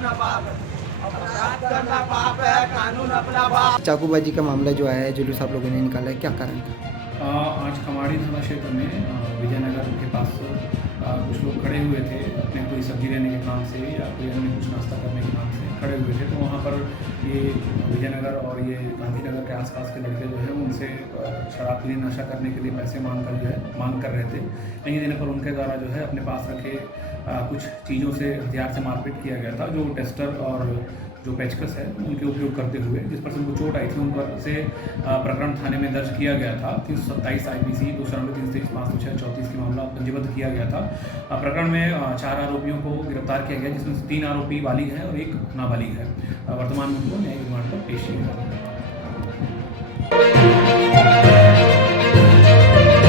अपना बाप है, अपराध करना पाप है, कानून अपना बाप। चाकूबाजी का मामला जो आया है, जुलूस आप लोगों ने निकाला है, क्या कारण था? आज खमाड़ी थाना क्षेत्र में विजयनगर के पास कुछ लोग खड़े हुए थे अपने कोई सब्जी लेने के काम से या कोई अन्य कुछ नाश्ता करने के काम से खड़े हुए थे। तो वहाँ पर ये विजयनगर और ये गांधीनगर के आसपास के लड़के जो है उनसे शराब के लिए नशा करने के लिए पैसे मांग कर रहे थे। नहीं देने पर उनके द्वारा जो है अपने पास रखे कुछ चीज़ों से हथियार से मारपीट किया गया था, जो टेस्टर और जो पेचकस है उनके उपयोग करते हुए जिस पर उनको चोट आई थी उन पर से प्रकरण थाने में दर्ज किया गया था। 327 IPC 293 506 34 की मामला पंजीबद्ध किया गया था। प्रकरण में 4 आरोपियों को गिरफ्तार किया गया, जिसमें से 3 आरोपी बालिग हैं और 1 नाबालिग है। वर्तमान में उनको न्यायिक रिमांड पर पेश किया गया।